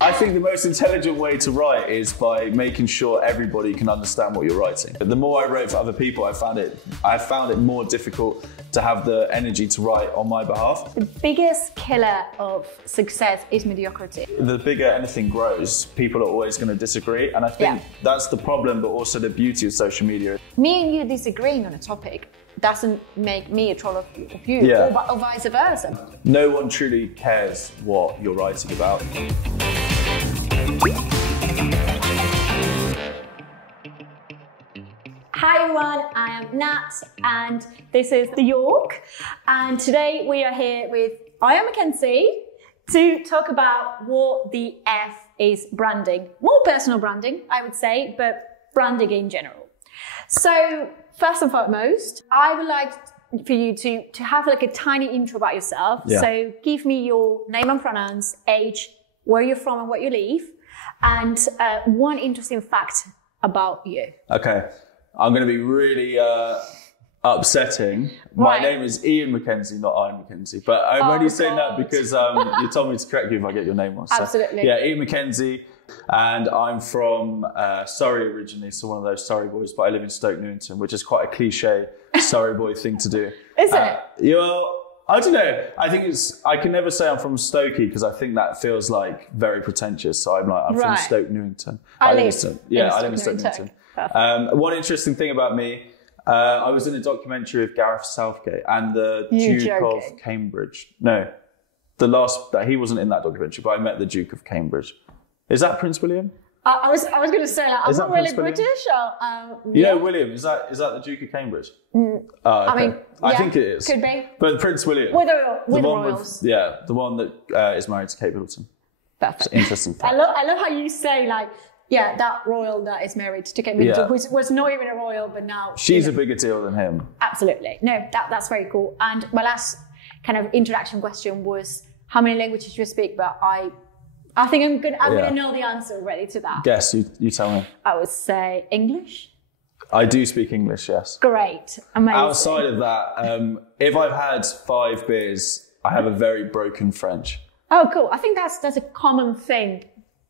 I think the most intelligent way to write is by making sure everybody can understand what you're writing. The more I wrote for other people, I found it more difficult to have the energy to write on my behalf. The biggest killer of success is mediocrity. The bigger anything grows, people are always going to disagree, and I think that's the problem, but also the beauty of social media. Me and you disagreeing on a topic doesn't make me a troll of you, or vice versa. No one truly cares what you're writing about. Hi everyone, I am Nat and this is TheYolk, and today we are here with Ian McKenzie to talk about what the F is branding. More personal branding, I would say, but branding in general. So first and foremost, I would like for you to have like a tiny intro about yourself. Yeah. So give me your name and pronouns, age, where you're from and what you live, and one interesting fact about you. Okay. I'm going to be really upsetting. My name is Ian McKenzie, not Ian McKenzie. But I'm only saying that because you told me to correct you if I get your name wrong. So, absolutely. Yeah, Ian McKenzie. And I'm from Surrey originally, so one of those Surrey boys. But I live in Stoke Newington, which is quite a cliche Surrey boy thing to do. Is it? Well, I don't know. I think I can never say I'm from Stokey because I think that feels like very pretentious. So I'm from Stoke Newington. I live in Stoke Newington. One interesting thing about me, I was in a documentary with Gareth Southgate and the Duke of Cambridge. No, he wasn't in that documentary, but I met the Duke of Cambridge. Is that Prince William? I was going to say that. I'm not really British. You know William, is that the Duke of Cambridge? Okay. I mean, I think it is. Could be. But Prince William. With the royals. The one that is married to Kate Middleton. Perfect. It's interesting fact. I love how you say like, that royal that is married to Kate Middleton, which was not even a royal, but now she's a bigger deal than him. Absolutely. No, that's very cool. And my last kind of introduction question was how many languages you speak, but I think I'm gonna know the answer already to that. Guess, you tell me. I would say English. I do speak English, yes. Great. Amazing. Outside of that, if I've had 5 beers, I have a very broken French. Oh, cool. I think that's a common thing,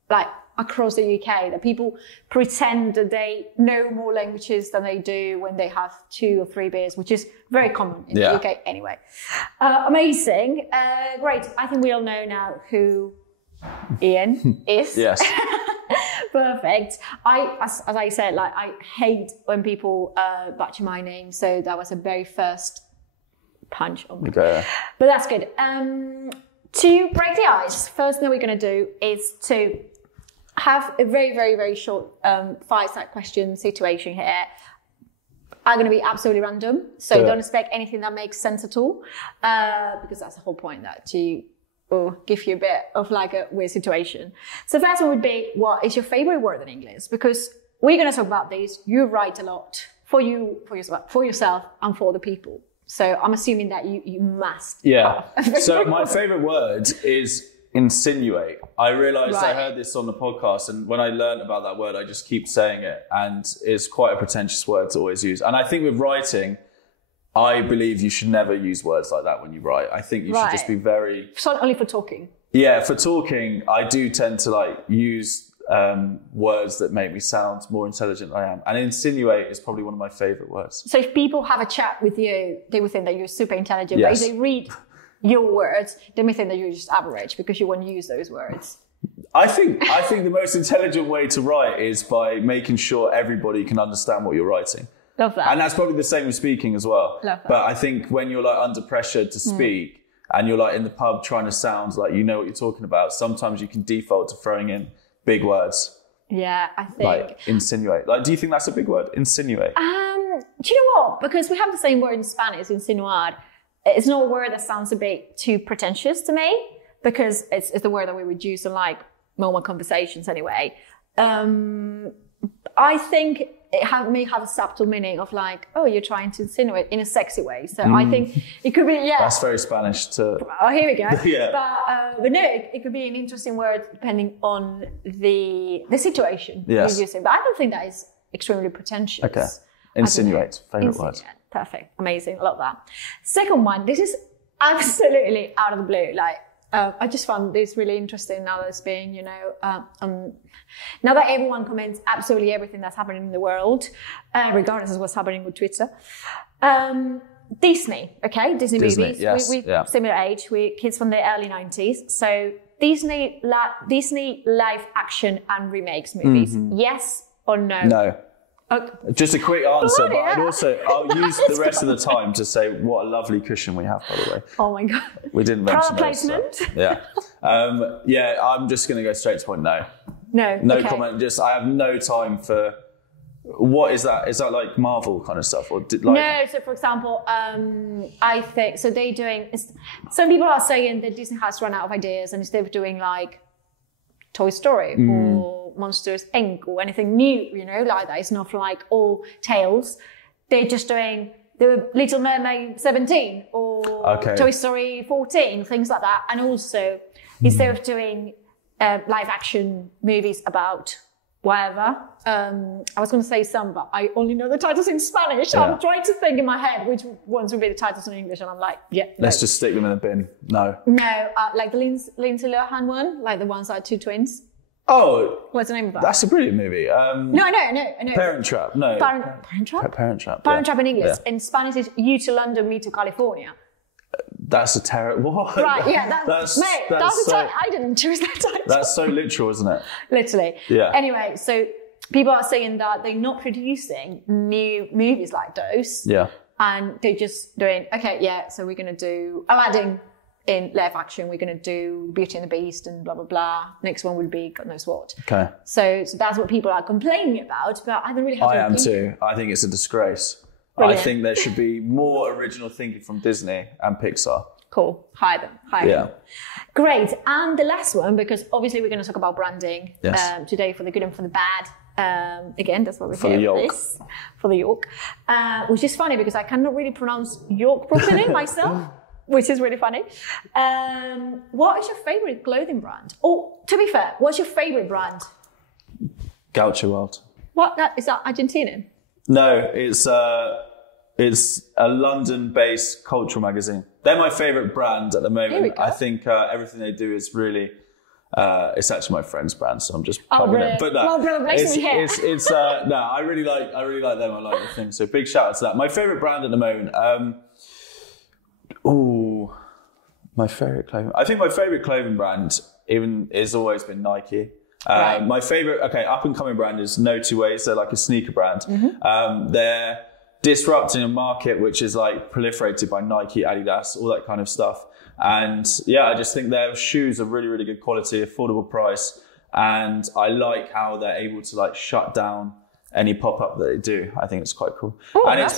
like across the UK, that people pretend that they know more languages than they do when they have 2 or 3 beers, which is very common in the UK anyway. Amazing. Great. I think we all know now who Ian is. Yes. Perfect. As I said, like I hate when people butcher my name, so that was a very first punch on me. Okay. But that's good. To break the ice, first thing we're going to do is to have a very, very, very short 5-side question situation here. I'm going to be absolutely random, so don't expect anything that makes sense at all, because that's the whole point, that to give you a bit of like a weird situation. So first one would be, what is your favorite word in English? Because we're going to talk about this. You write a lot for yourself, and for the people. So I'm assuming that you must. Yeah. So my favorite word is insinuate. I realised I heard this on the podcast, and when I learned about that word, I just keep saying it, and it's quite a pretentious word to always use. And I think with writing, I believe you should never use words like that when you write. I think you should just be very... So only for talking? Yeah, for talking, I do tend to like use words that make me sound more intelligent than I am. And insinuate is probably one of my favourite words. So if people have a chat with you, they would think that you're super intelligent, but if they read your words, they may think that you're just average because you won't use those words. I think the most intelligent way to write is by making sure everybody can understand what you're writing. Love that. And that's probably the same with speaking as well. Love that. But I think when you're like under pressure to speak and you're like in the pub trying to sound like you know what you're talking about, sometimes you can default to throwing in big words. Yeah, I think. Like insinuate. Like, do you think that's a big word? Insinuate. Do you know what? Because we have the same word in Spanish, insinuar. It's not a word that sounds a bit too pretentious to me, because it's the word that we would use in like normal conversations anyway. I think it may have a subtle meaning of like, oh, you're trying to insinuate in a sexy way. So I think it could be, That's very Spanish to... Oh, here we go. Yeah. But no, it could be an interesting word depending on the situation you're using. But I don't think that is extremely pretentious. Okay. Insinuate, favourite word. Perfect. Amazing. I love that. Second one, this is absolutely out of the blue. Like, I just found this really interesting now that it's being, now that everyone comments absolutely everything that's happening in the world, regardless of what's happening with Twitter. Disney, okay? Disney movies. Yes, we're similar age. We're kids from the early 90s. So Disney live action and remakes movies. Yes or no? No. Okay. Just a quick answer, but I'll use the rest of the time to say what a lovely cushion we have, by the way. Oh my God. We didn't mention Product placement. So, yeah. I'm just going to go straight to point. No. No comment. I have no time for. What is that? Is that like Marvel kind of stuff, or No. So, for example, I think so. They're doing. Some people are saying that Disney has run out of ideas, and instead of doing like Toy Story or Monsters Inc. or anything new, like that, it's not like all tales. They're just doing the Little Mermaid 17 or Toy Story 14, things like that, and also instead of doing live action movies about whatever. I was going to say some, but I only know the titles in Spanish. So I'm trying to think in my head which ones would be the titles in English, and I'm like, Let's just stick them in the bin. No, like the Lindsay Lohan one, like the ones that are two twins. Oh, what's the name of that? That's a brilliant movie. No, I know. Parent Trap. No, Parent Trap. Parent Trap. Parent Trap in English. Yeah. In Spanish, it's You to London, Me to California. That's a terrible. What? Right, yeah, that's the title. I didn't choose that title. That's so literal, isn't it? Literally. Yeah. Anyway, so people are saying that they're not producing new movies like those. Yeah. And they're just doing, so we're going to do Aladdin in live action. We're going to do Beauty and the Beast and blah, blah, blah. Next one will be God knows what. Okay. So that's what people are complaining about, but I don't really have I am too. I think it's a disgrace. Brilliant. I think there should be more original thinking from Disney and Pixar. Cool. Hire them. Great. And the last one, because obviously we're going to talk about branding today for the good and for the bad. Again, that's what we're here for this. For the Yolk. Which is funny because I cannot really pronounce Yolk properly myself, which is really funny. What is your favorite clothing brand? Or, to be fair, what's your favorite brand? Gaucho World. Is that Argentinian? No, it's a London-based cultural magazine. They're my favourite brand at the moment. I think everything they do is really. It's actually my friend's brand, so I'm just plugging it. But no, it's I really like them. I like the thing. So big shout out to that. My favourite brand at the moment. My favourite clothing. I think my favourite clothing brand has always been Nike. Right. My favourite, up and coming brand is No Two Ways. They're like a sneaker brand. Mm-hmm. They're disrupting a market which is like proliferated by Nike, Adidas, all that kind of stuff. And I just think their shoes are really, really good quality, affordable price. And I like how they're able to like shut down any pop-up that they do. I think it's quite cool. And it's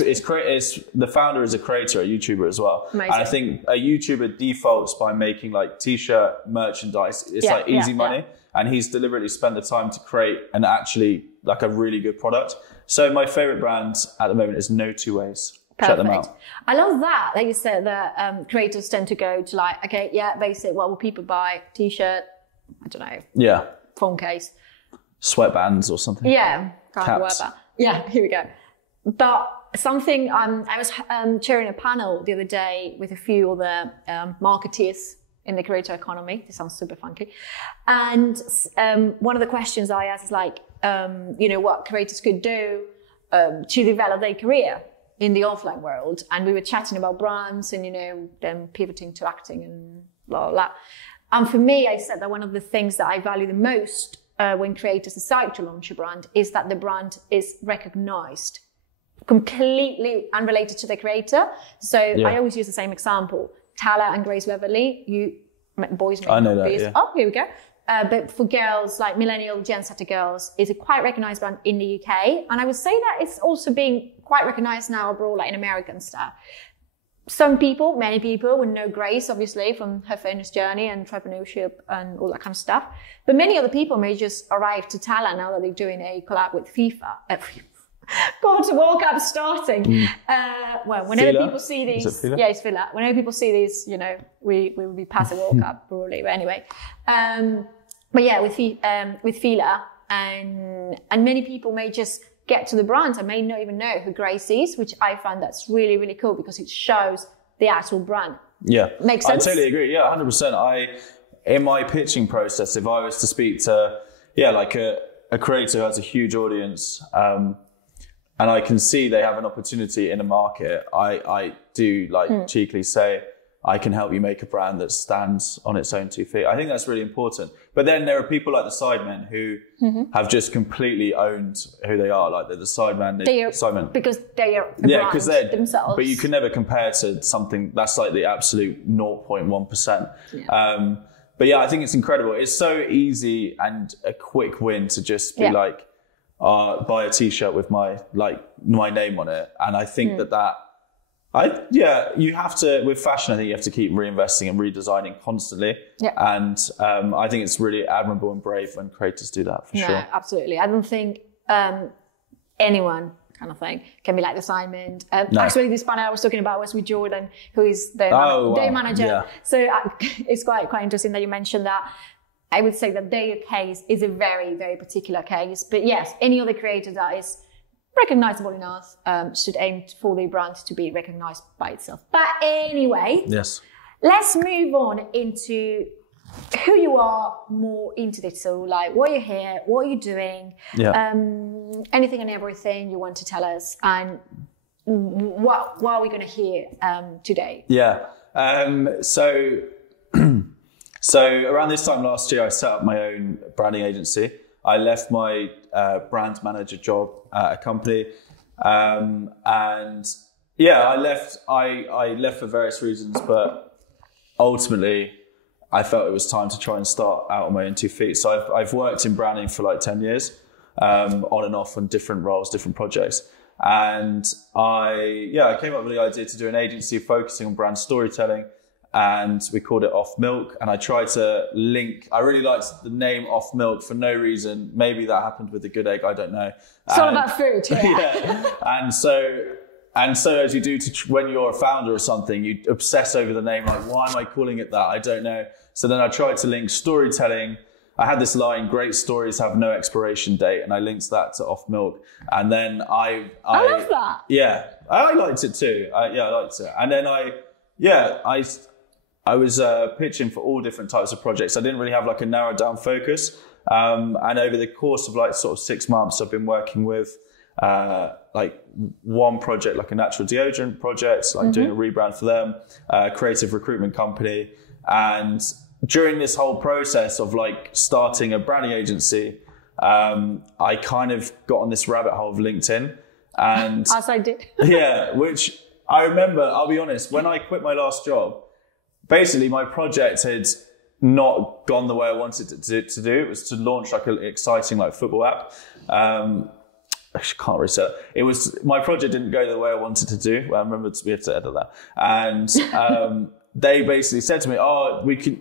the founder is a creator, a YouTuber as well. Amazing. And I think a YouTuber defaults by making like t-shirt merchandise. It's like easy money. And he's deliberately spent the time to create and actually like a really good product. So my favorite brand at the moment is No Two Ways. Perfect. Check them out. I love that you said that creators tend to go to like, basic. What will people buy? T-shirt, I don't know. Yeah. Phone case. Sweatbands or something. Yeah. Can't wear that. Yeah, here we go. But something, I was chairing a panel the other day with a few other marketeers in the creator economy. This sounds super funky. And one of the questions I asked is like, what creators could do to develop their career in the offline world. And we were chatting about brands and, them pivoting to acting and blah, blah, blah. And for me, I said that one of the things that I value the most when creators decide to launch a brand is that the brand is recognized, completely unrelated to the creator. So I always use the same example. Tala and Grace Beverly, boys may know that. Yeah. Oh, here we go. But for girls, like millennial Gen Z girls, is a quite recognized brand in the UK. And I would say that it's also being quite recognized now abroad, like in America and stuff. Many people would know Grace, obviously, from her famous journey and entrepreneurship and all that kind of stuff. But many other people may just arrive to Tala now that they're doing a collab with FIFA. God, World Cup starting. Whenever people see these, it's Fila. Whenever people see these, we will be past the World Cup probably. But anyway, with Fila, and many people may just get to the brands and may not even know who Grace is, which I find that's really, really cool because it shows the actual brand Yeah. Makes sense? I totally agree. Yeah, 100%. In my pitching process, if I was to speak to, like a creator who has a huge audience, and I can see they have an opportunity in a market, I do cheekily say, I can help you make a brand that stands on its own 2 feet. I think that's really important. But then there are people like the Sidemen who have just completely owned who they are. Like they're the Sidemen. Sidemen. Because they are a brand they're themselves. But you can never compare to something that's like the absolute 0.1%. Yeah. But yeah, I think it's incredible. It's so easy and a quick win to just be like, buy a t-shirt with my name on it. And I think you have to, with fashion, I think you have to keep reinvesting and redesigning constantly. Yeah. And I think it's really admirable and brave when creators do that, for sure. No, absolutely. I don't think anyone kind of thing can be like the Simon. No. Actually, this panel I was talking about was with Jordan, who is the day manager. Yeah. So it's quite interesting that you mentioned that. I would say that their case is a very, very particular case. But yes, any other creator that is recognizable enough should aim for their brand to be recognized by itself. But anyway, yes, let's move on into who you are more into this. So like, why you're here, what are you doing, anything and everything you want to tell us, and what are we going to hear today? Yeah. So around this time last year, I set up my own branding agency. I left my brand manager job at a company, and I left for various reasons, but ultimately I felt it was time to try and start out on my own 2 feet. So I've worked in branding for like 10 years, on and off on different roles, different projects. And I came up with the idea to do an agency focusing on brand storytelling, and we called it Off Milk. And I tried to I really liked the name Off Milk for no reason. Maybe that happened with the good egg, I don't know. It's all about food. Yeah. And so as you do when you're a founder or something, you obsess over the name, like, why am I calling it that? I don't know. So then I tried to link storytelling. I had this line, great stories have no expiration date, and I linked that to Off Milk. And then I love that. Yeah, I liked it too. I liked it. And then I was pitching for all different types of projects. I didn't really have like a narrowed down focus. And over the course of like sort of 6 months, I've been working with like one project, like a natural deodorant project, like doing a rebrand for them, a creative recruitment company. And during this whole process of like starting a branding agency, I kind of got on this rabbit hole of LinkedIn. And as I did. Yeah, which I remember, I'll be honest, when I quit my last job, basically my project had not gone the way I wanted it to do. It was to launch like an exciting like football app. I can't really say that. My project didn't go the way I wanted to do. Well, I remember we had to edit that. And they basically said to me,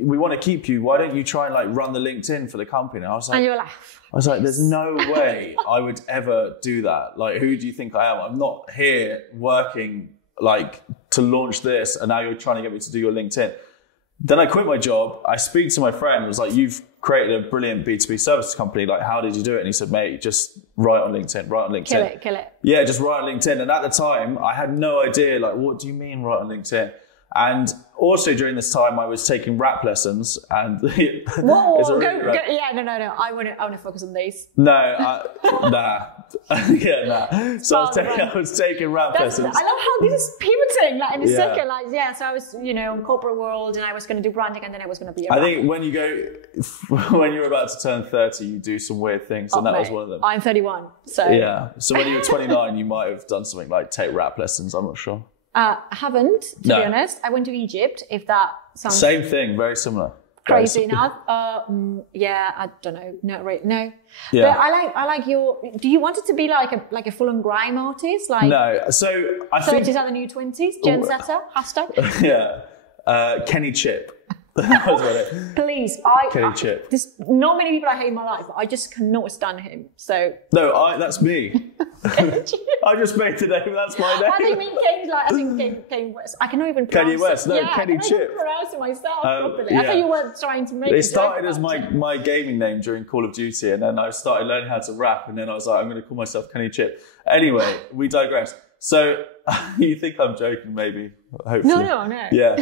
we want to keep you. Why don't you try and like run the LinkedIn for the company? And I was like, and you were like, there's no way I would ever do that. Like, who do you think I am? I'm not here working like to launch this, and now you're trying to get me to do your LinkedIn. Then I quit my job. I speak to my friend, was like, you've created a brilliant B2B services company. Like, how did you do it? And he said, mate, just write on LinkedIn. Kill it. Yeah, just write on LinkedIn. And at the time, I had no idea, like, what do you mean write on LinkedIn? And also during this time, I was taking rap lessons, and no. I want to focus on these. Nah. So I was taking rap lessons. I love how this is pivoting, like in a second. Like, so I was, in corporate world, and I was going to do branding, and then I was going to be a rapper. I think when you're about to turn 30, you do some weird things, and that was one of them. I'm 31, so yeah. So when you were 29, you might have done something like take rap lessons. I'm not sure. Haven't, to be honest. I went to Egypt, if that sounds... Same thing, very similar. Crazy enough. I don't know. No, right, no. Yeah. But I like your... Do you want it to be like a full-on grime artist? Like, no. So I think... 30s are the new 20s? Gen Zeta? Hashtag? Yeah. Kenny Chip. Please, Kenny Chip. There's not many people I hate in my life, but I just cannot stand him. So no, that's me. I just made the name. That's my name. I think Kanye West. I cannot even pronounce Kanye West. No, Kenny Chip. I can't pronounce it myself properly. I thought you were trying to make it. It started as my gaming name during Call of Duty, and then I started learning how to rap, and then I was like, I'm going to call myself Kenny Chip. Anyway, we digress. So you think I'm joking, maybe? Hopefully. No. Yeah.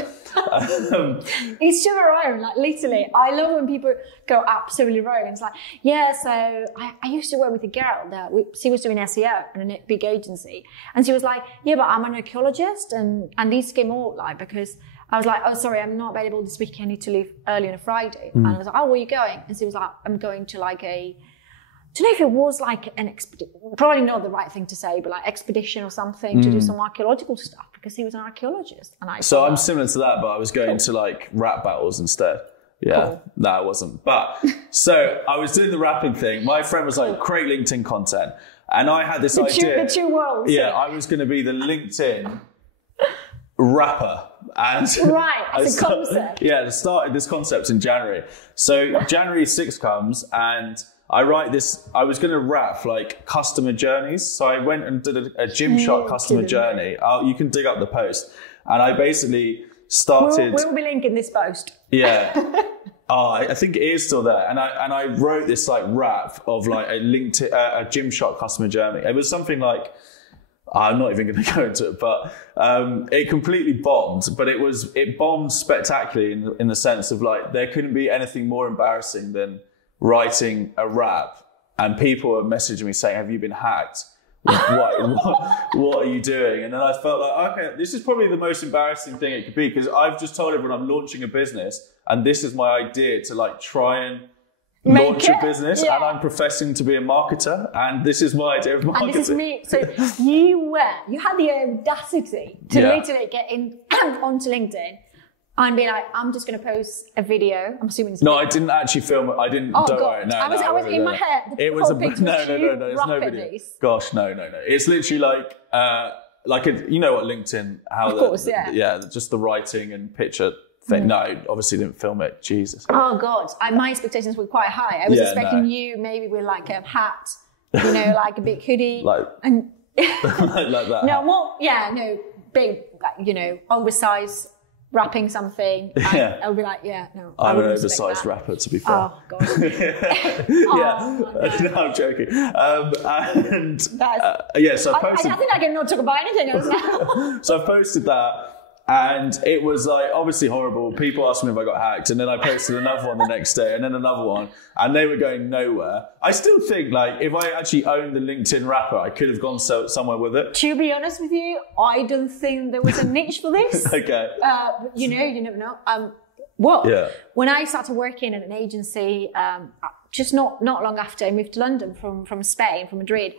It's super rogue. Like literally, I love when people go absolutely rogue. And it's like, yeah. So I used to work with a girl that she was doing SEO in a big agency, and she was like, yeah, but I'm an archaeologist, and these came all like because I was like, oh, sorry, I'm not available this week. I need to leave early on a Friday. And I was like, oh, where are you going? And she was like, I'm going to like I don't know if it was like an expedition, probably not the right thing to say, but like expedition or something to do some archaeological stuff because he was an archaeologist. And I'm similar to that, but I was going to like rap battles instead. Yeah, cool. No, I wasn't. But so I was doing the rapping thing. My friend was like, create LinkedIn content. And I had this idea. The two worlds. Yeah, I was going to be the LinkedIn rapper. And right, as a concept. Yeah, I started this concept in January. So January 6th comes and I write this, I was going to rap like customer journeys. So I went and did a Gymshark customer journey. You can dig up the post. And I basically started. We'll be linking this post. Yeah. I think it is still there. And I wrote this like rap of like a Gymshark customer journey. It was something like, I'm not even going to go into it, but it completely bombed. But it bombed spectacularly in the sense of like there couldn't be anything more embarrassing than writing a rap and people were messaging me saying, have you been hacked? What are you doing? And then I felt like, okay, this is probably the most embarrassing thing it could be because I've just told everyone I'm launching a business and this is my idea to like try and launch a business and I'm professing to be a marketer and this is my idea of marketing. And this is me. So you had the audacity to literally get onto LinkedIn and be like, I'm just going to post a video. I'm assuming it's I didn't actually film it. I didn't. Oh, don't God. worry. No, I was in my head. It was no. There's no video. Gosh, no. It's literally like you know what LinkedIn? How? Of course, yeah. Just the writing and picture thing. No, obviously didn't film it. Jesus. Oh God, my expectations were quite high. I was expecting you maybe with like a hat, like a big hoodie, and like that. No, big, oversized. Rapping something, and I'll be like, I'm an oversized rapper, to be fair. Oh God. No, I'm joking. So I posted. I think I cannot talk about anything else now. So I posted that, and it was like obviously horrible. People asked me if I got hacked, and then I posted another one the next day, and then another one, and they were going nowhere. I still think like if I actually owned the LinkedIn rapper, I could have gone somewhere with it. To be honest with you, I don't think there was a niche for this. Okay. You never know. When I started working at an agency, just not long after I moved to London from Spain, from Madrid,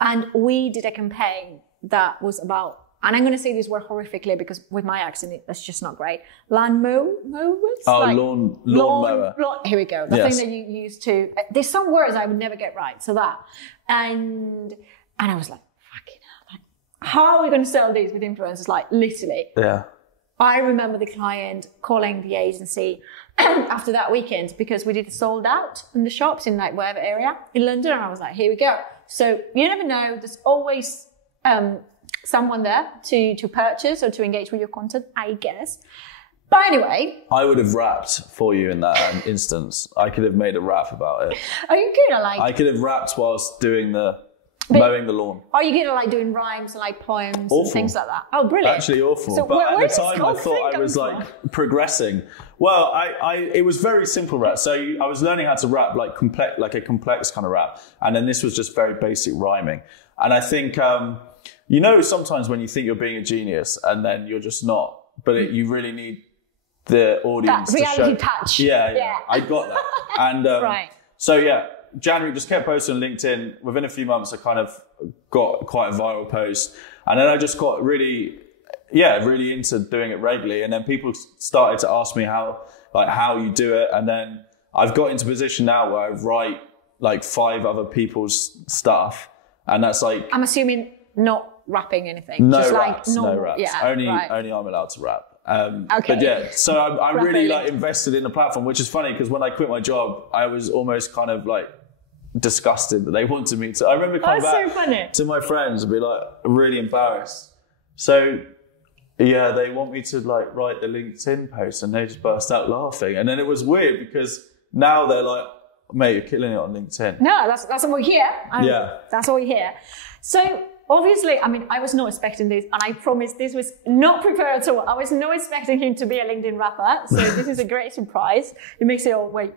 and we did a campaign that was about. And I'm going to say this word horrifically because with my accent, that's just not great. Lawn mowers? Lawn mower. Here we go. The thing that you use to... There's some words I would never get right. So that. And I was like, fucking hell. Like, how are we going to sell these with influencers? Like, literally. Yeah. I remember the client calling the agency after that weekend because we did sold out in the shops in like whatever area in London. And I was like, here we go. So you never know. There's always... someone there to purchase or to engage with your content, I guess. But anyway. I would have rapped for you in that instance. I could have made a rap about it. Are you good at like... I could have rapped whilst doing mowing the lawn. Are you good at like doing rhymes and like poems and things like that? Oh, brilliant. Actually awful. So but at the time I thought I was like progressing. Well, it was very simple rap. So I was learning how to rap like a complex kind of rap. And then this was just very basic rhyming. And I think... sometimes when you think you're being a genius and then you're just not, but you really need the audience that reality to show. touch. Yeah. I got that. And right. So January just kept posting on LinkedIn. Within a few months, I kind of got quite a viral post. And then I just got really into doing it regularly. And then people started to ask me how you do it. And then I've got into a position now where I write like 5 other people's stuff. And that's like... I'm assuming not rapping anything. No just raps, like normal, no raps. Only I'm allowed to rap. Okay. But so I'm really like invested in the platform, which is funny because when I quit my job, I was almost kind of like disgusted that they wanted me to. I remember coming back to my friends and be like really embarrassed. So they want me to like write the LinkedIn post and they just burst out laughing. And then it was weird because now they're like, mate, you're killing it on LinkedIn. No, that's what we hear. That's what we hear. So obviously, I mean, I was not expecting this, and I promise this was not prepared at all. I was not expecting him to be a LinkedIn rapper, so this is a great surprise. It makes it all way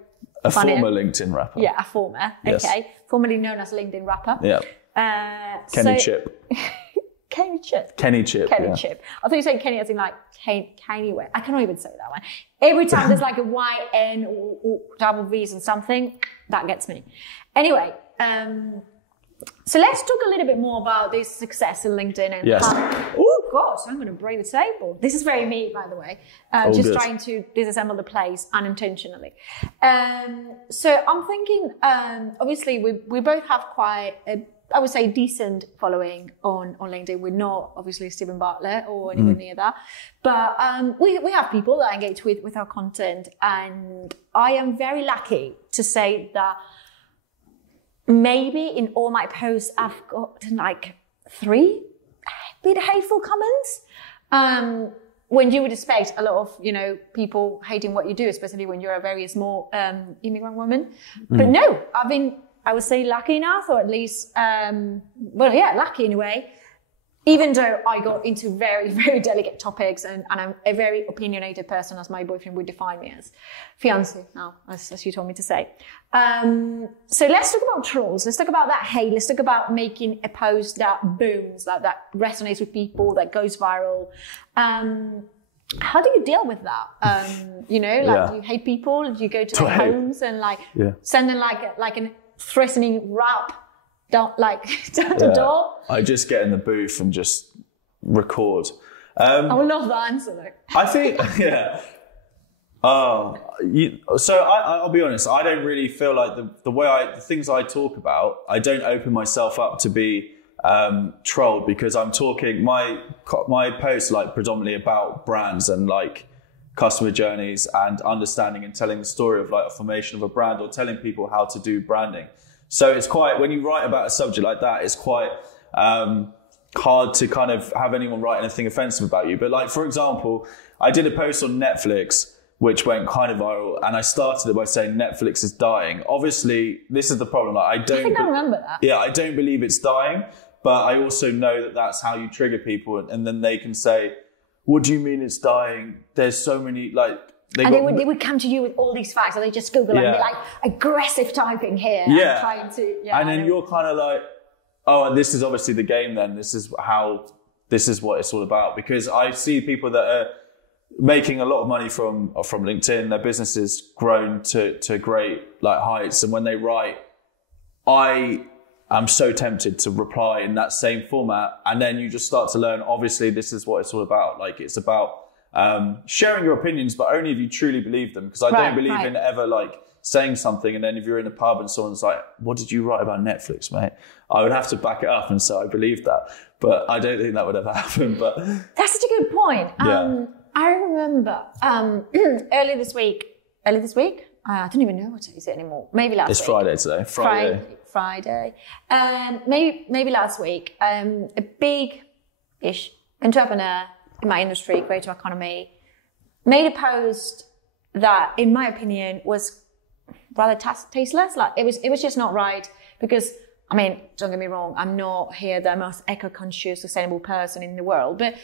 funnier. Former LinkedIn rapper. Yeah, a former. Yes. Okay, formerly known as LinkedIn rapper. Yeah. Kenny Chip. Kenny Chip. Kenny Chip. Kenny Chip. I thought you said Kenny as in like Kanye West. I cannot even say that one. Every time there's like a Y-N or double V's and something, that gets me. Anyway, so let's talk a little bit more about this success in LinkedIn and oh gosh, I'm going to break the table. This is very me, by the way. Just good. Trying to disassemble the place unintentionally. So I'm thinking, obviously we both have quite a, I would say, decent following on LinkedIn. We're not obviously Stephen Bartlett or anywhere near that, but we have people that engage with our content, and I am very lucky to say that maybe in all my posts I've gotten like 3 bit hateful comments. When you would expect a lot of, people hating what you do, especially when you're a very small immigrant woman. But no, I've been, I would say, lucky enough, or at least, lucky in a way, even though I got into very, very delicate topics, and I'm a very opinionated person, as my boyfriend would define me as. Fiancé now, as you told me to say. So let's talk about trolls. Let's talk about that hate. Let's talk about making a post that booms, that resonates with people, that goes viral. How do you deal with that? Do you hate people? Do you go to their homes and send them like an threatening rap down the door? I just get in the booth and just record. I would love the answer though. I think, so I'll be honest, I don't really feel like the things I talk about, I don't open myself up to be trolled, because I'm talking, my posts predominantly about brands and customer journeys and understanding and telling the story of a formation of a brand, or telling people how to do branding. So it's quite, when you write about a subject like that, it's quite hard to kind of have anyone write anything offensive about you. But for example, I did a post on Netflix, which went kind of viral, and I started it by saying Netflix is dying. Obviously, this is the problem. I think I remember that. Yeah, I don't believe it's dying, but I also know that that's how you trigger people, and then they can say, what do you mean it's dying? There's so many, they would come to you with all these facts, and they just Google and be aggressive typing here. And trying to, and then you're kind of oh, this is obviously the game then. This is what it's all about. Because I see people that are making a lot of money from LinkedIn. Their business has grown to great heights. And when they write, I'm so tempted to reply in that same format. And then you just start to learn, obviously, this is what it's all about. It's about sharing your opinions, but only if you truly believe them. Because I don't believe in ever saying something, and then if you're in a pub and someone's like, what did you write about Netflix, mate? I would have to back it up and say I believe that. But I don't think that would ever happen. But that's such a good point. I remember early this week, I don't even know what day is it anymore. Maybe last week. It's Friday today. Friday. Maybe last week. A big-ish entrepreneur in my industry, creator economy, made a post that, in my opinion, was rather tasteless. It was just not right, because, don't get me wrong, I'm not here the most eco-conscious, sustainable person in the world, but,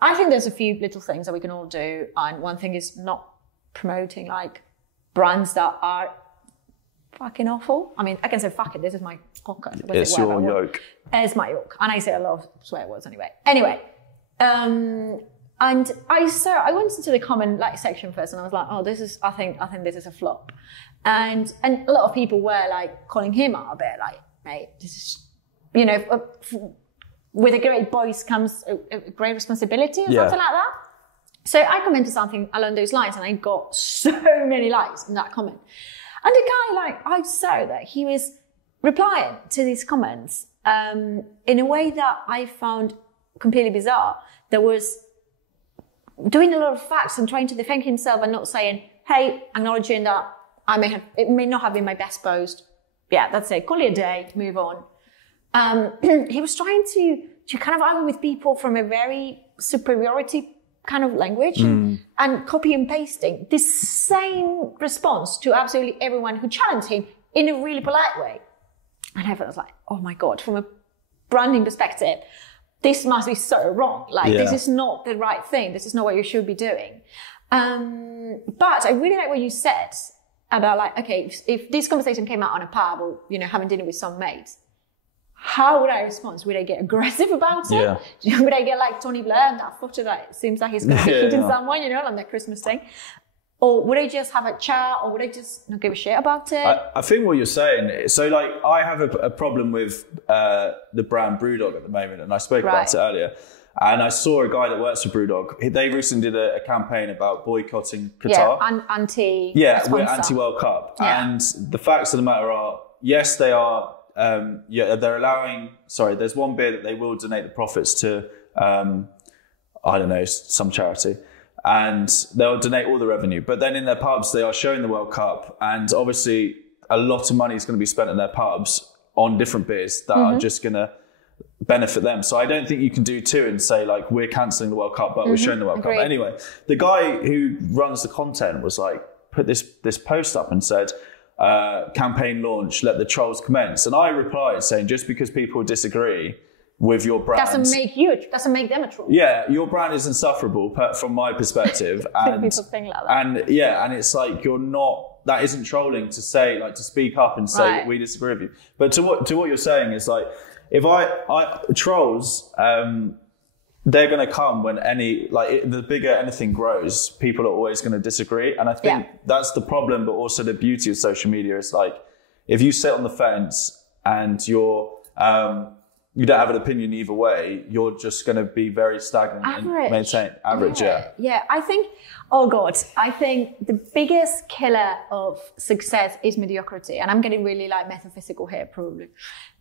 I think there's a few little things that we can all do, and one thing is not promoting, brands that are fucking awful. I can say fuck it, this is my podcast. It's your Yolk. It's my Yolk, and I say a lot of swear words anyway. And I went into the comment section first, and I was like, oh, I think this is a flop. And a lot of people were calling him out a bit, mate, this is, with a great voice comes a great responsibility, or something like that. So I commented something along those lines, and I got so many likes in that comment. And the guy, I saw that he was replying to these comments in a way that I found completely bizarre. That was doing a lot of facts and trying to defend himself, and not saying, hey, acknowledging that it may not have been my best post. Yeah, that's it. Call it a day, move on. He was trying to kind of argue with people from a very superiority kind of language and copy and pasting this same response to absolutely everyone who challenged him in a really polite way. And I was like, oh my God, from a branding perspective, this must be so wrong. Like, this is not the right thing. This is not what you should be doing. But I really like what you said about like, okay, if this conversation came out on a pub or, you know, having dinner with some mates, how would I respond? Would I get aggressive about it? Yeah. Would I get like Tony Blair and that photo that seems like he's going to be hitting someone, you know, like that Christmas thing? Or would I just have a chat, or would I just not give a shit about it? I think what you're saying, so like I have a problem with the brand Brewdog at the moment, and I spoke about it earlier. And I saw a guy that works for Brewdog. They recently did a campaign about boycotting Qatar. Yeah, we're anti-World Cup. Yeah. And the facts of the matter are, yes, they are. They're allowing. Sorry, there's one beer that they will donate the profits to. I don't know, some charity. And they'll donate all the revenue. But then in their pubs, they are showing the World Cup. And obviously, a lot of money is going to be spent in their pubs on different beers that are just going to benefit them. So I don't think you can do two and say, like, we're cancelling the World Cup, but we're showing the World Cup. Anyway, the guy who runs the content was like, put this post up and said, campaign launch, let the trolls commence. And I replied saying, just because people disagree with your brand doesn't make them a troll. Yeah, your brand is insufferable from my perspective. And people think like that. And it's like, that isn't trolling to say, like, to speak up and say we disagree with you. But to what you're saying is like, if trolls, they're going to come when the bigger anything grows, people are always going to disagree. And I think that's the problem, but also the beauty of social media is like, if you sit on the fence and you don't have an opinion either way, you're just going to be very stagnant and maintain average. Yeah. I think the biggest killer of success is mediocrity. And I'm getting really like metaphysical here, probably.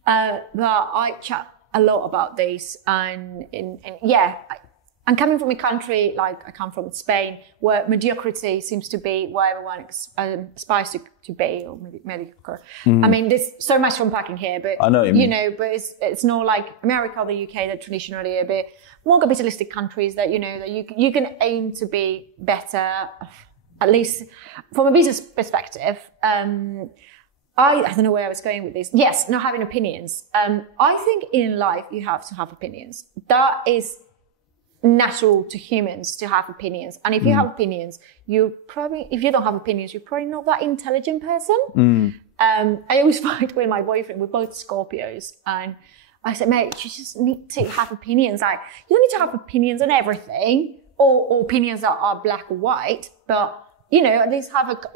But I chat a lot about this, and I'm coming from a country, like I come from Spain, where mediocrity seems to be where everyone aspires to be, or mediocre. I mean, there's so much unpacking here, but I know what you mean. But it's not like America or the UK that traditionally a bit more capitalistic countries that that you can aim to be better, at least from a business perspective. I don't know where I was going with this. Yes, not having opinions. I think in life you have to have opinions. That is natural to humans to have opinions. And if you have opinions, if you don't have opinions, you're probably not that intelligent person. I always fight with my boyfriend. We're both Scorpios. And I said, mate, you just need to have opinions. Like, you don't need to have opinions on everything or opinions that are black or white, but at least have a point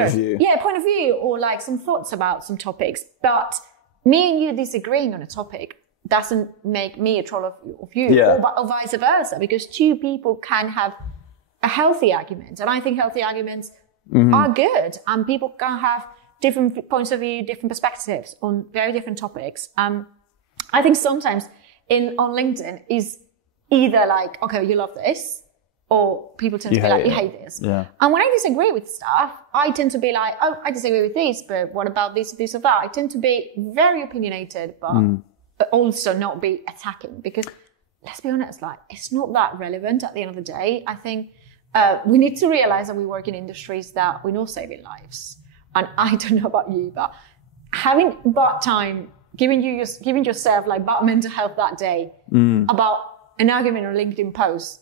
of view. Yeah, a point of view, or like some thoughts about some topics. But me and you disagreeing on a topic doesn't make me a troll of you, or vice versa, because two people can have a healthy argument. And I think healthy arguments are good, and people can have different points of view, different perspectives on very different topics. I think sometimes on LinkedIn is either like, okay, you love this, or people tend to be like, you hate this. Yeah. And when I disagree with stuff, I tend to be like, oh, I disagree with this, but what about this, or that? I tend to be very opinionated, but also not be attacking, because let's be honest, like, it's not that relevant at the end of the day. I think we need to realize that we work in industries that we're not saving lives. And I don't know about you, but having bad time, giving yourself like bad mental health that day about an argument or LinkedIn post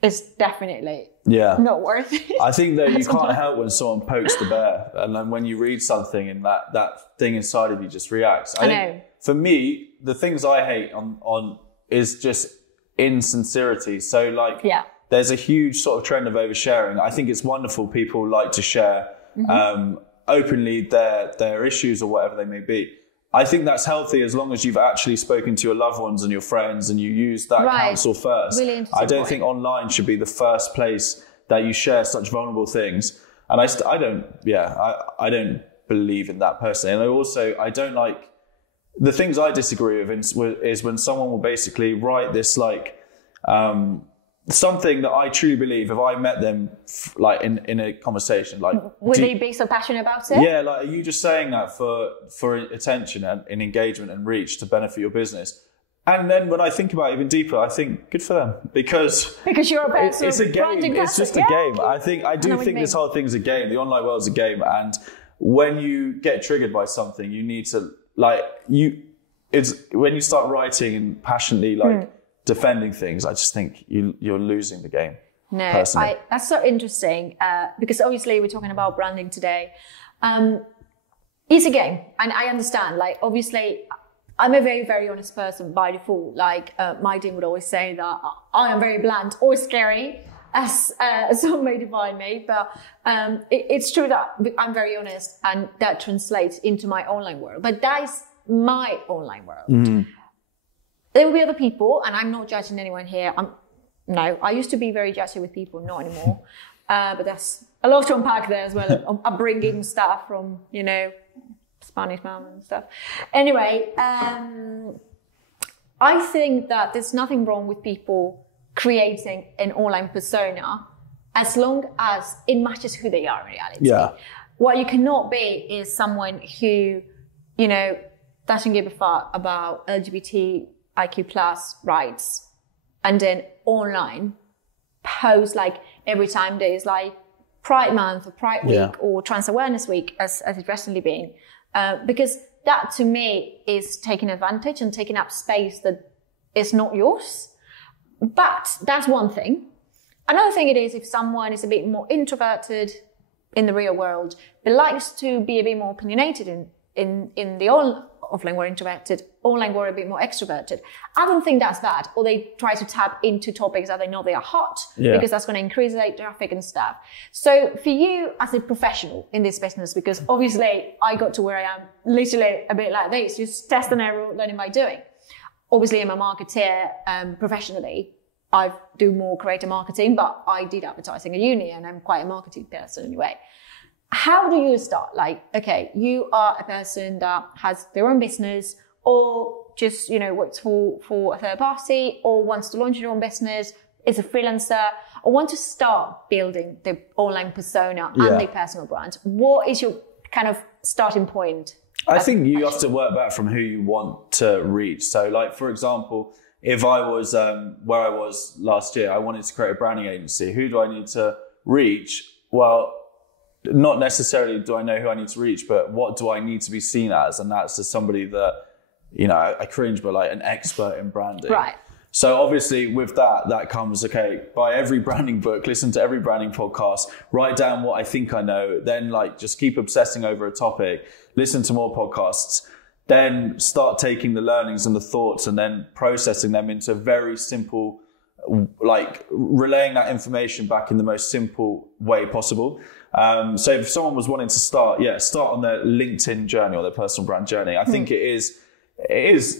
is definitely not worth it. I think that you can't help when someone pokes the bear, and then when you read something and that thing inside of you just reacts. I think for me, the things I hate on is just insincerity. So like, there's a huge sort of trend of oversharing. I think it's wonderful. People like to share openly their issues or whatever they may be. I think that's healthy as long as you've actually spoken to your loved ones and your friends and you use that counsel first. Really, I don't think online should be the first place that you share such vulnerable things. And I don't believe in that personally. And I don't like, the things I disagree with is when someone will basically write this like, something that I truly believe, if I met them like in a conversation, like, would they be so passionate about it? Yeah, like, are you just saying that for attention and engagement and reach to benefit your business? And then when I think about it even deeper, I think good for them, because you're a person. It's a game. It's just a game. I do think this whole thing's a game. The online world's a game, and when you get triggered by something, you need to it's when you start writing and passionately defending things, I just think you're losing the game. No, that's so interesting because obviously we're talking about branding today. It's a game, and I understand. Like, obviously, I'm a very, very honest person by default. Like, my team would always say that I am very blunt or scary, as some may define me. But it's true that I'm very honest, and that translates into my online world. But that is my online world. Mm-hmm. There will be other people, and I'm not judging anyone here. No, I used to be very judgy with people, not anymore. But that's a lot to unpack there as well. Upbringing stuff from, Spanish mom and stuff. Anyway, I think that there's nothing wrong with people creating an online persona as long as it matches who they are in reality. Yeah. What you cannot be is someone who, doesn't give a fuck about LGBTIQ+ rights, and then online post like every time there is like Pride Month or Pride Week or Trans Awareness Week, as it's recently been, because that to me is taking advantage and taking up space that is not yours. But that's one thing. Another thing it is if someone is a bit more introverted in the real world, but likes to be a bit more opinionated in the offline world, introverted, online world a bit more extroverted. I don't think that's bad. Or they try to tap into topics that they know they are hot because that's going to increase their traffic and stuff. So for you as a professional in this business, because obviously I got to where I am literally a bit like this, just test and error, learning by doing. Obviously I'm a marketeer professionally. I do more creator marketing, but I did advertising at uni and I'm quite a marketing person anyway. How do you start? Like, okay, you are a person that has their own business or just, works for a third party or wants to launch your own business, is a freelancer, or want to start building the online persona and the personal brand. What is your kind of starting point? I think you have to work back from who you want to reach. So like, for example, if I was where I was last year, I wanted to create a branding agency. Who do I need to reach? Well, not necessarily do I know who I need to reach, but what do I need to be seen as? And that's as somebody that, I cringe, but like an expert in branding. Right. So obviously with that comes, okay, buy every branding book, listen to every branding podcast, write down what I think I know, then like just keep obsessing over a topic, listen to more podcasts, then start taking the learnings and the thoughts and then processing them into very simple, like relaying that information back in the most simple way possible. So if someone was wanting to start on their LinkedIn journey or their personal brand journey, I think it is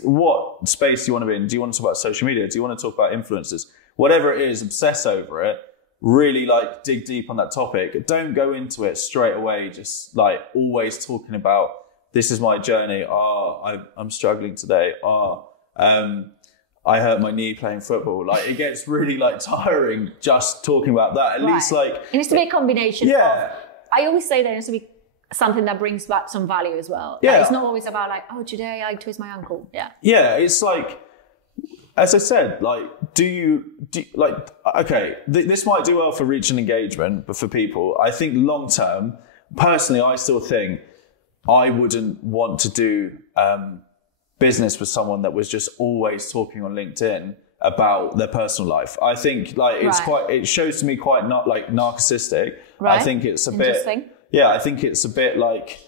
what space do you want to be in? Do you want to talk about social media? Do you want to talk about influencers? Whatever it is, obsess over it, really like dig deep on that topic. Don't go into it straight away, just like always talking about this is my journey. I'm struggling today. I hurt my knee playing football. Like it gets really like tiring just talking about that. At least like it needs to be a combination. Yeah. I always say there needs to be something that brings back some value as well. Yeah. Like, it's not always about like, oh, today I twist my ankle. Yeah. Yeah. It's like, as I said, like, okay, this might do well for reach and engagement, but for people, I think long term, personally, I still think I wouldn't want to do, business with someone that was just always talking on LinkedIn about their personal life. I think like it shows to me quite not like narcissistic. Right. I think it's a bit, I think it's a bit like,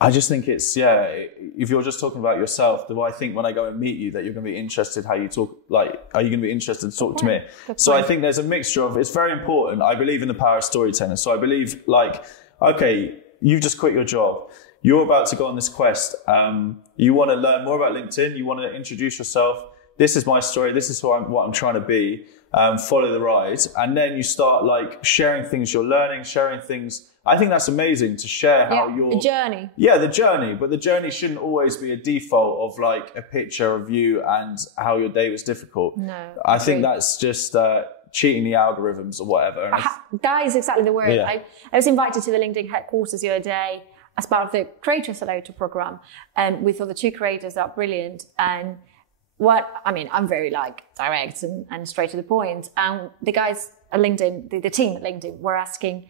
I just think it's, if you're just talking about yourself, do I think when I go and meet you that you're going to be interested how you talk, like, are you going to be interested to talk to me? So I think there's a mixture of, it's very important. I believe in the power of storytelling. So I believe like, okay, you've just quit your job. You're about to go on this quest. You want to learn more about LinkedIn. You want to introduce yourself. This is my story. This is what I'm trying to be. Follow the ride. And then you start like sharing things you're learning, sharing things. I think that's amazing to share how you're... The journey. Yeah, the journey. But the journey shouldn't always be a default of like a picture of you and how your day was difficult. No. I think that's just cheating the algorithms or whatever. That is exactly the word. Yeah. I was invited to the LinkedIn headquarters the other day as part of the Creator Accelerator program, with other two creators that are brilliant. And I'm very like direct and straight to the point. And the guys at LinkedIn, the team at LinkedIn were asking,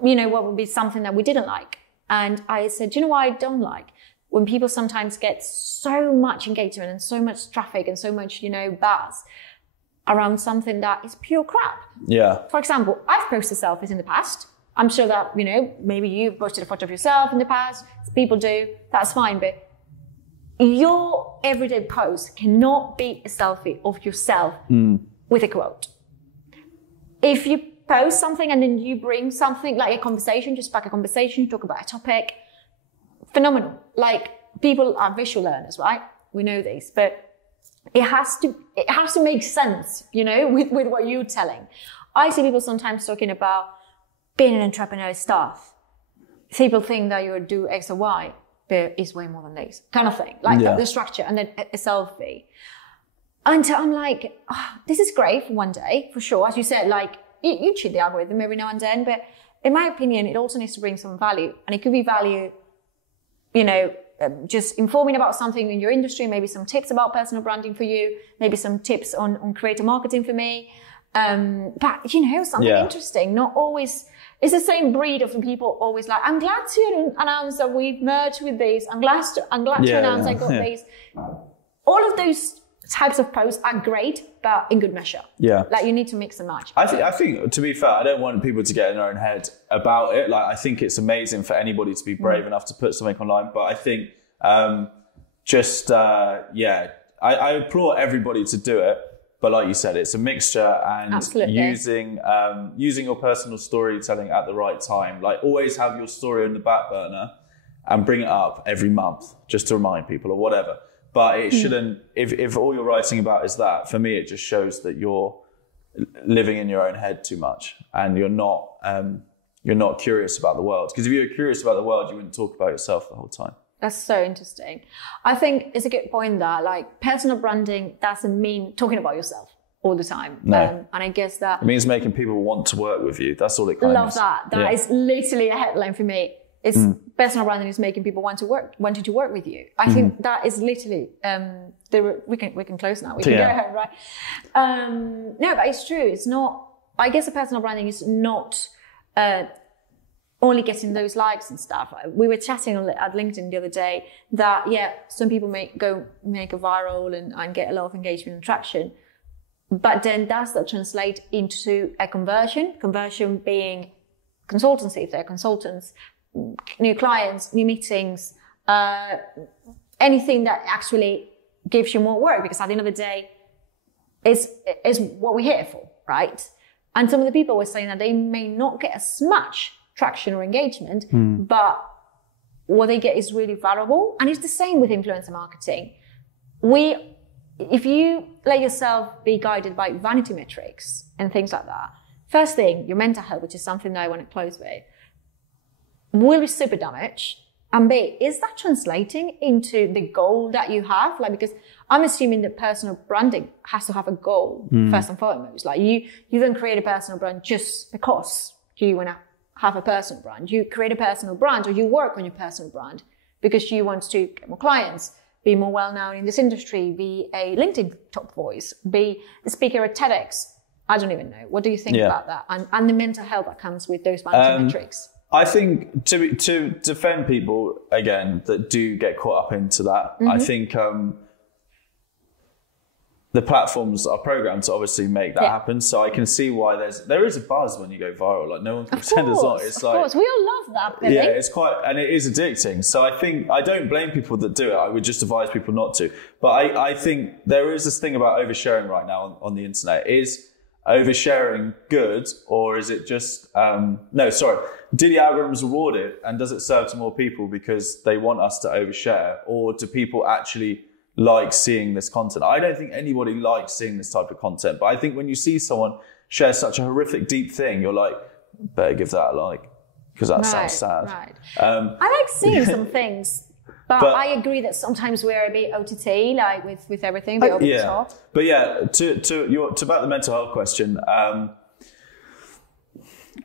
what would be something that we didn't like And I said, do you know what I don't like? When people sometimes get so much engagement and so much traffic and so much, buzz around something that is pure crap. Yeah. For example, I've posted selfies in the past. I'm sure that, maybe you've posted a photo of yourself in the past. People do. That's fine. But your everyday post cannot be a selfie of yourself with a quote. If you post something and then you bring something like a conversation, just back a conversation, you talk about a topic, phenomenal. Like, people are visual learners, right? We know this, but it has to make sense, with what you're telling. I see people sometimes talking about being an entrepreneur stuff. People think that you do X or Y, but it's way more than this kind of thing. Like the structure and then a selfie. And I'm like, this is great for one day, for sure. As you said, like, you cheat the algorithm every now and then, but in my opinion, it also needs to bring some value. And it could be value, just informing about something in your industry, maybe some tips about personal branding for you, maybe some tips on creator marketing for me. But, something interesting, not always, it's the same breed of people always like, I'm glad to announce that we've merged with these. I'm glad to announce I got these. All of those types of posts are great, but in good measure. Yeah. Like, you need to mix and match. I think, to be fair, I don't want people to get in their own head about it. Like, I think it's amazing for anybody to be brave enough to put something online. But I think I applaud everybody to do it. But like you said, it's a mixture, and using your personal storytelling at the right time. Like, always have your story on the back burner and bring it up every month just to remind people or whatever. But it shouldn't, if all you're writing about is that, for me, it just shows that you're living in your own head too much, and you're not curious about the world. Because if you were curious about the world, you wouldn't talk about yourself the whole time. That's so interesting. I think it's a good point that, like, personal branding doesn't mean talking about yourself all the time. No. And I guess that... It means making people want to work with you. That's all it kind of means. Love that. That is literally a headline for me. It's personal branding is making people wanting to work with you. I think that is literally we can close now. We can go home, right? No, but it's true. It's not. I guess the personal branding is not only getting those likes and stuff. We were chatting at LinkedIn the other day that some people make a viral and get a lot of engagement and traction, but then does that translate into a conversion? Conversion being consultancy, if they're consultants. New clients, new meetings, anything that actually gives you more work, because at the end of the day, is what we're here for, right? And some of the people were saying that they may not get as much traction or engagement, but what they get is really valuable. And it's the same with influencer marketing. If you let yourself be guided by vanity metrics and things like that, first thing, your mental health, which is something that I want to close with, will be super damaged. And B, is that translating into the goal that you have? Like, because I'm assuming that personal branding has to have a goal first and foremost. Like, you don't create a personal brand just because you want to have a personal brand. You create a personal brand, or you work on your personal brand because you want to get more clients, be more well-known in this industry, be a LinkedIn top voice, be a speaker at TEDx. I don't even know. What do you think about that? And the mental health that comes with those vanity metrics? I think to defend people, again, that do get caught up into that, I think the platforms are programmed to obviously make that happen. So I can see why there is a buzz when you go viral. Like, no one can pretend it's not. It's like, of course, we all love that, Billy. Yeah, it's quite, and it is addicting. So I think, I don't blame people that do it. I would just advise people not to. But I think there is this thing about oversharing right now on the internet. Is oversharing good, or is it just, do the algorithms reward it, and does it serve to more people because they want us to overshare, or do people actually like seeing this content? I don't think anybody likes seeing this type of content, but I think when you see someone share such a horrific, deep thing, you're like, better give that a like, because that sounds sad. Right. I like seeing some things. But I agree that sometimes we're a bit OTT, like with everything, the over the top. But yeah, to about the mental health question. I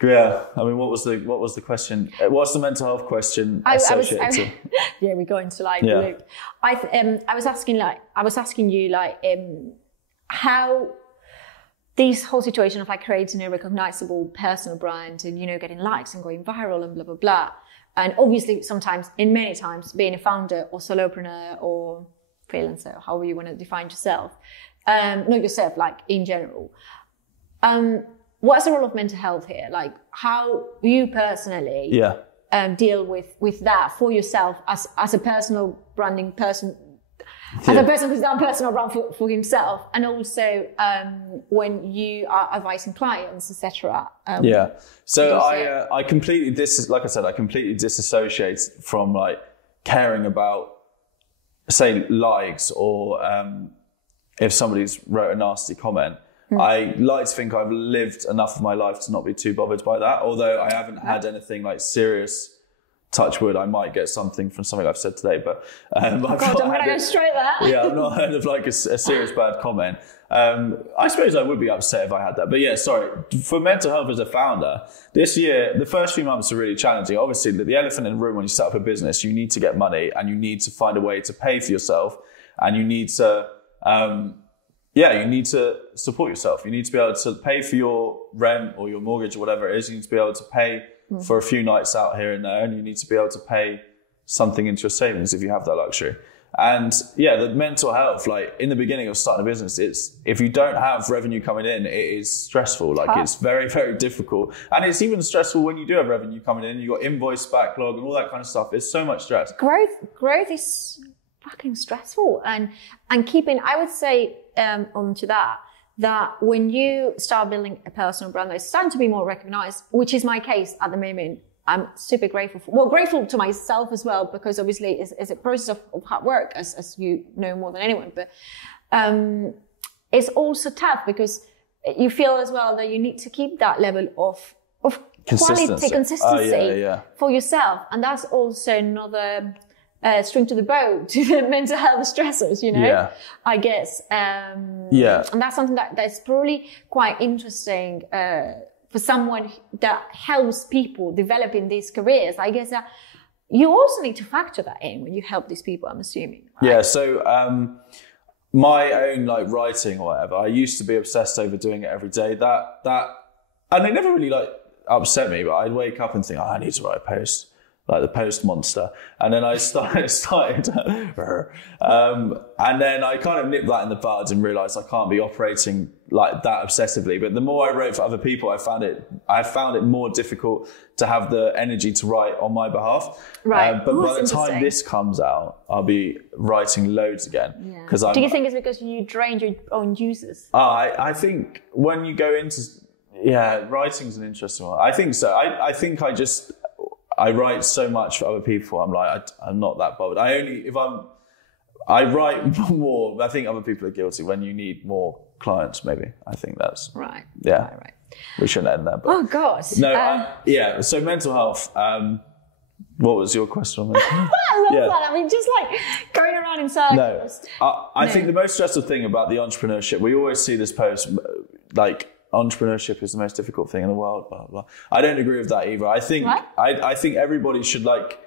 mean, what was the question? What's the mental health question associated to? Yeah, we're going to loop. I was asking you how this whole situation of like creating a recognizable personal brand and, getting likes and going viral and blah, blah, blah. And obviously sometimes, in many times, being a founder or solopreneur or freelancer, however you want to define yourself, not yourself, like in general. What's the role of mental health here? Like how you personally deal with that for yourself as a personal branding person, as a person who's done personal brand for himself, and also when you are advising clients, etc. So I completely I completely disassociate from like caring about, say, likes or if somebody's wrote a nasty comment. I like to think I've lived enough of my life to not be too bothered by that. Although I haven't had anything like serious. Touch wood, I might get something from something I've said today, but I'm going to go straight there. Yeah, I've not heard of like a serious bad comment. I suppose I would be upset if I had that. But yeah, sorry. For mental health as a founder, this year, the first few months are really challenging. Obviously, the elephant in the room when you set up a business, you need to get money and you need to find a way to pay for yourself, and you need to, you need to support yourself. You need to be able to pay for your rent or your mortgage or whatever it is. You need to be able to pay for a few nights out here and there, and you need to be able to pay something into your savings if you have that luxury. And the mental health, like in the beginning of starting a business, it's, if you don't have revenue coming in, it is stressful. Like it's very, very difficult. And it's even stressful when you do have revenue coming in, you've got invoice backlog and all that kind of stuff. It's so much stress. Growth is fucking stressful. And keeping, I would say, onto that when you start building a personal brand that is starting to be more recognized, which is my case at the moment, I'm super grateful for. Well, grateful to myself as well, because obviously it's a process of hard work, as you know more than anyone. But it's also tough because you feel as well that you need to keep that level of quality, consistency for yourself. And that's also another string to the bow to the mental health stressors, I guess. And that's something that's probably quite interesting for someone that helps people develop in these careers. I guess that you also need to factor that in when you help these people, I'm assuming. Right? Yeah, so my own like writing or whatever, I used to be obsessed over doing it every day. And it never really like upset me, but I'd wake up and think, I need to write a post. Like the post monster. And then I started and then I kind of nipped that in the bud and realized I can't be operating like that obsessively. But the more I wrote for other people, I found it more difficult to have the energy to write on my behalf. Right. But by the time this comes out, I'll be writing loads again. Do you think it's because you drained your own juices? I think when you go into, writing's an interesting one. I think so. I write so much for other people. I'm like, I'm not that bothered. I write more. I think other people are guilty when you need more clients, maybe. I think that's right. Yeah. Right. We shouldn't end there. But oh gosh. No. So mental health. What was your question on mental health? I love that. I mean, just like going around in circles. No. I think the most stressful thing about the entrepreneurship, we always see this post like, entrepreneurship is the most difficult thing in the world, blah, blah. I don't agree with that either. I think I think everybody should like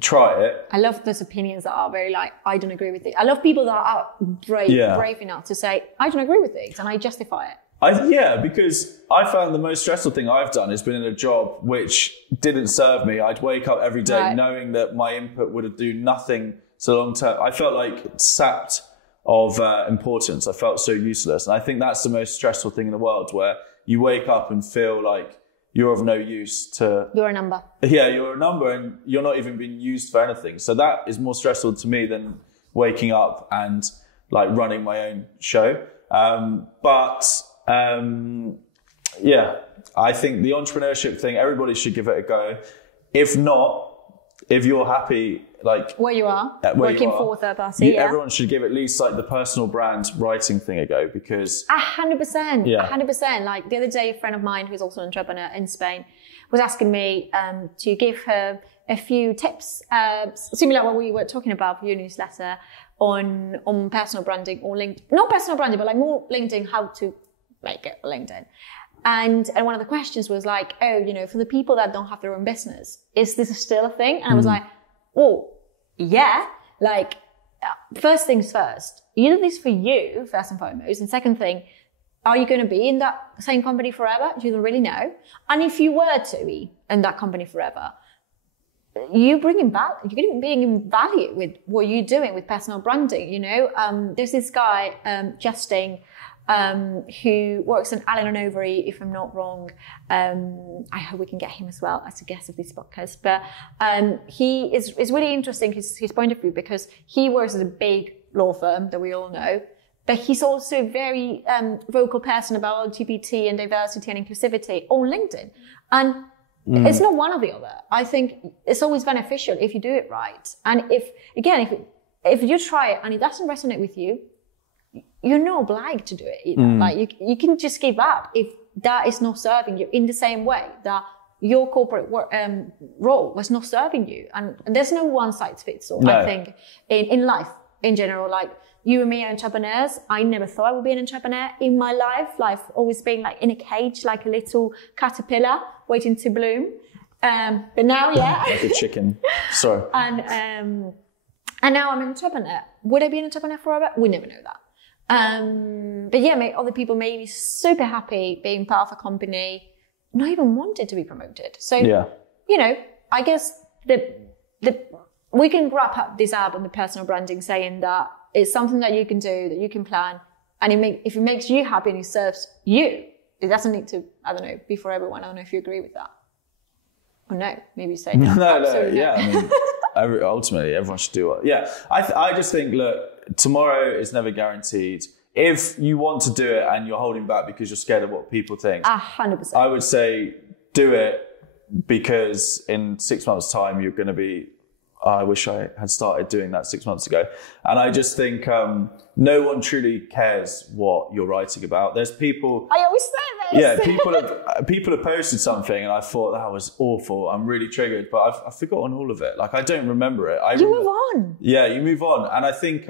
try it. I love those opinions that are very like, I don't agree with it. I love people that are brave enough to say, I don't agree with it, and I justify it. Because I found the most stressful thing I've done has been in a job which didn't serve me. I'd wake up every day knowing that my input would do nothing to long term. I felt like sapped of importance. I felt so useless. And I think that's the most stressful thing in the world, where you wake up and feel like you're of no use to... You're a number. Yeah, you're a number and you're not even being used for anything. So that is more stressful to me than waking up and like running my own show. I think the entrepreneurship thing, everybody should give it a go. If not, if you're happy, like where you are, working for a third party, everyone should give at least like the personal brand writing thing a go, because 100%, 100%. Like the other day, a friend of mine who's also an entrepreneur in Spain was asking me to give her a few tips, similar to what we were talking about for your newsletter on personal branding or not personal branding, but like more LinkedIn, how to make it LinkedIn. And one of the questions was like, for the people that don't have their own business, is this still a thing? And I was like, oh, yeah. Like, first things first, you do this for you, first and foremost. And second thing, are you going to be in that same company forever? You don't really know. And if you were to be in that company forever, you're bringing value with what you're doing with personal branding. You know, there's this guy, Justin, who works in Allen & Overy, if I'm not wrong. I hope we can get him as well as a guest of this podcast. But he is really interesting, his point of view, because he works at a big law firm that we all know. But he's also a very vocal person about LGBT and diversity and inclusivity on LinkedIn. And it's not one or the other. I think it's always beneficial if you do it right. And if you try it and it doesn't resonate with you, you're not obliged to do it either. Like you can just give up if that is not serving you in the same way that your corporate role was not serving you. And there's no one size fits all, no. I think, in life in general. Like, you and me are entrepreneurs. I never thought I would be an entrepreneur in my life. Life always been like in a cage, like a little caterpillar waiting to bloom. But now, yeah. Like a chicken. Sorry. And now I'm an entrepreneur. Would I be an entrepreneur forever? We never know that. But yeah, other people may be super happy being part of a company, not even wanted to be promoted. So, you know, I guess we can wrap up this up on the personal branding saying that it's something that you can do, that you can plan. And if it makes you happy and it serves you, it doesn't need to, I don't know, be for everyone. I don't know if you agree with that. Or no, maybe you say no. No, yeah. I mean, ultimately, everyone should do it. Yeah. I just think, look, tomorrow is never guaranteed. If you want to do it and you're holding back because you're scared of what people think, 100%. I would say do it, because in 6 months' time, you're going to be, I wish I had started doing that 6 months ago. And I just think no one truly cares what you're writing about. There's people... I always say this. Yeah, people have posted something and I thought that was awful. I'm really triggered, but I've forgotten all of it. Like, I don't remember it. Move on. Yeah, you move on. And I think,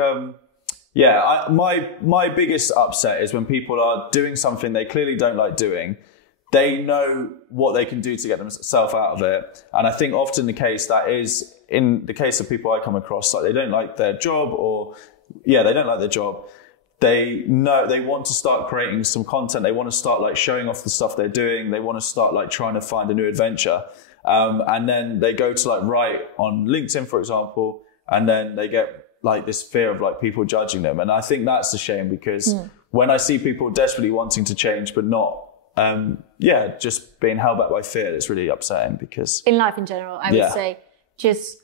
my biggest upset is when people are doing something they clearly don't like doing. They know what they can do to get themselves out of it. And I think often the case that is, in the case of people I come across, like they don't like their job they don't like their job. They know they want to start creating some content. They want to start like showing off the stuff they're doing. They want to start like trying to find a new adventure. And then they go to like write on LinkedIn, for example, and then they get like this fear of like people judging them. And I think that's a shame, because when I see people desperately wanting to change, but not, just being held back by fear, it's really upsetting. Because in life in general, I would say just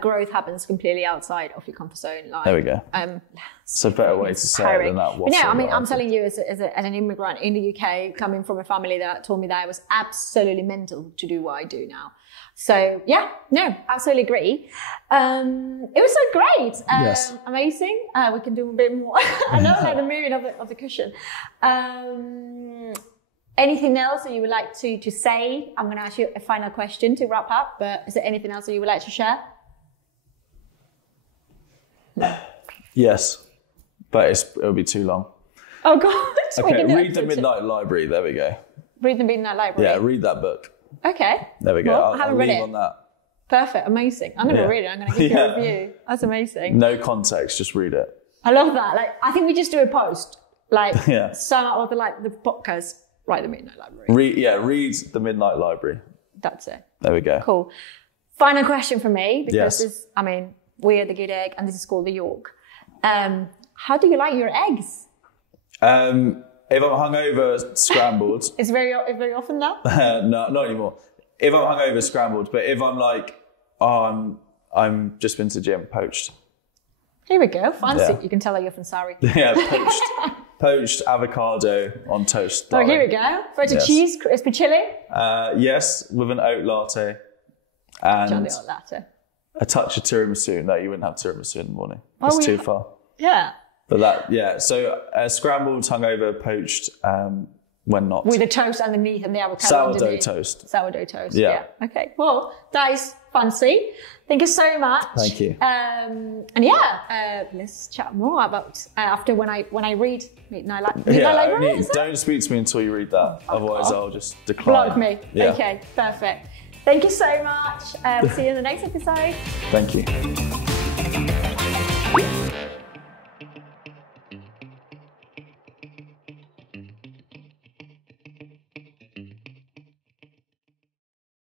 growth happens completely outside of your comfort zone. Like, there we go. It's a better way to say it than that. But no, I mean, I'm telling you, as an immigrant in the UK, coming from a family that told me that I was absolutely mental to do what I do now. So yeah, no, absolutely agree. It was so great. Yes. Amazing. We can do a bit more. I know, like the moving of the cushion. Anything else that you would like to say? I'm going to ask you a final question to wrap up, but is there anything else that you would like to share? No. Yes, but it'll be too long. Oh God. Okay, read The Midnight Library. There we go. Read The Midnight Library. Yeah, read that book. Okay. There we go. Well, I haven't read it. On that. Perfect. Amazing. I'm going to read it. I'm going to give you a review. That's amazing. No context, just read it. I love that. Like, I think we just do a post. Like, sum up all the podcast. Write The Midnight Library. Read The Midnight Library. That's it. There we go. Cool. Final question for me, because we are the Good Egg and this is called TheYolk. How do you like your eggs? If I'm hungover, scrambled. It's very often now? No, not anymore. If I'm hungover, scrambled. But if I'm like, I'm just been to the gym, poached. Here we go. Fancy. Yeah. You can tell that you're from Surrey. Yeah, poached. Poached avocado on toast. Darling. Oh, here we go. Feta cheese, crispy chili. Yes, with an oat latte. And oat latte. A touch of tiramisu. No, you wouldn't have tiramisu in the morning. It's too far. Yeah. But so scrambled, hungover, poached, when not. With the toast underneath and the avocado Sourdough underneath. toast. Sourdough toast, yeah. Okay, well, that is fancy. Thank you so much. Thank you. Let's chat more about after when I read Midnight Library. Don't speak to me until you read that. Otherwise, I'll just decline. Block me. Yeah. Okay, perfect. Thank you so much. See you in the next episode. Thank you.